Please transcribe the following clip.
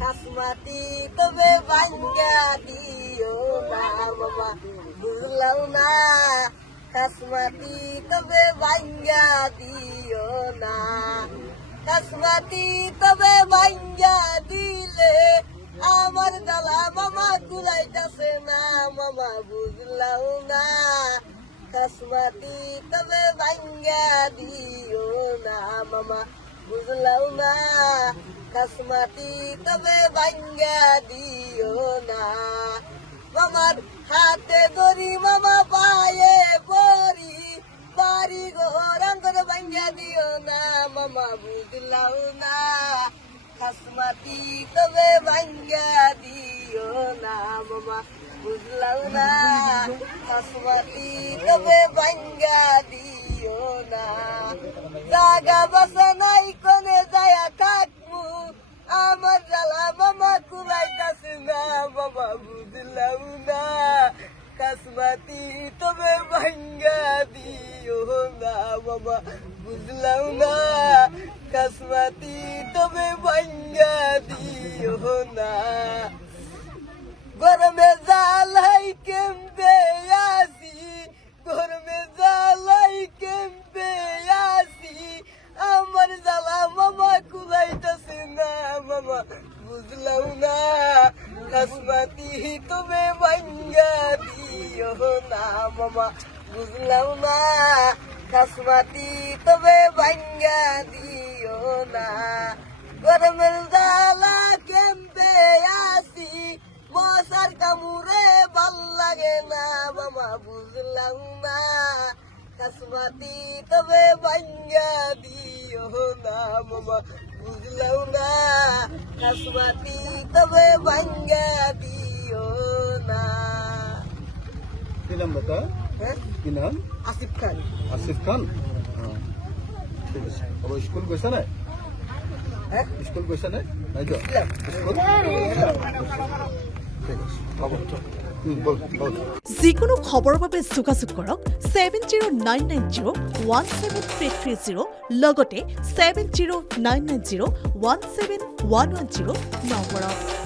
খাসমাতি তবে ভাঙ্গা দিও না মামা বুঝলাম না খাসমাতি তবে ভাঙ্গা দিও না খাসমাতি তবে ভাঙ্গা দিলে আমার জ্বালা মামা কুলাইতাছে না মামা বুঝলাম না খাসমাতি তবে ভাঙ্গা দিও না মামা বুঝলাম না খাসমাতি তবে ভাঙ্গা দিও না মামার হাতে ধরি মামা পায়ে পরি বাড়ি ঘর আঙ্গর ভাঙ্গা দিও না মামা বুঝলাম না খাসমাতি তবে ভাঙ্গা দিও না মামা বুঝলাম না খাসমাতি তবে ভাঙ্গা দিও না জাগা বাসা নাই কোনে যায়া থাকবো আমার জ্বালা মামা কুলাইতাছে না মামা বুঝলাম না খাসমাতি তবে ভাঙ্গা দিও না মামা বুঝলাম না খাসমাতি তবে ভাঙ্গা দিও না গরমে জ্বালাই কেমবে আসি গরমে জ্বালাই কেমবে আসি আমার জ্বালা মামা কুলাইতাছে না মামা বুঝলাম না খাসমাতি তবে ভাঙ্গা দিও না মামা বুঝলাম না খাসমাতি তবে ভাঙ্গা দিও না গরমের জ্বালা কেমবে আসি মশার কামুরে ভাল লাগে না মামা বুঝলাম না খাসমাতি তবে ভাঙ্গা দিও না মামা বুঝলাম না খাসমাতি তবে ভাঙ্গা দিও না কি নাম বাতা হ্যাঁ কি নাম আসিফ খান আসিফ খান ঠিক আছে আবার স্কুল গৈছা নাই হ্যাঁ স্কুল গৈছা নাই নাই যোৱা স্কুল ঠিক আছে হ'ব বল বল যিকোনো খবৰৰ বাবে যোগাযোগ কৰক 7099017330 লগতে 7099017110 নম্বৰত।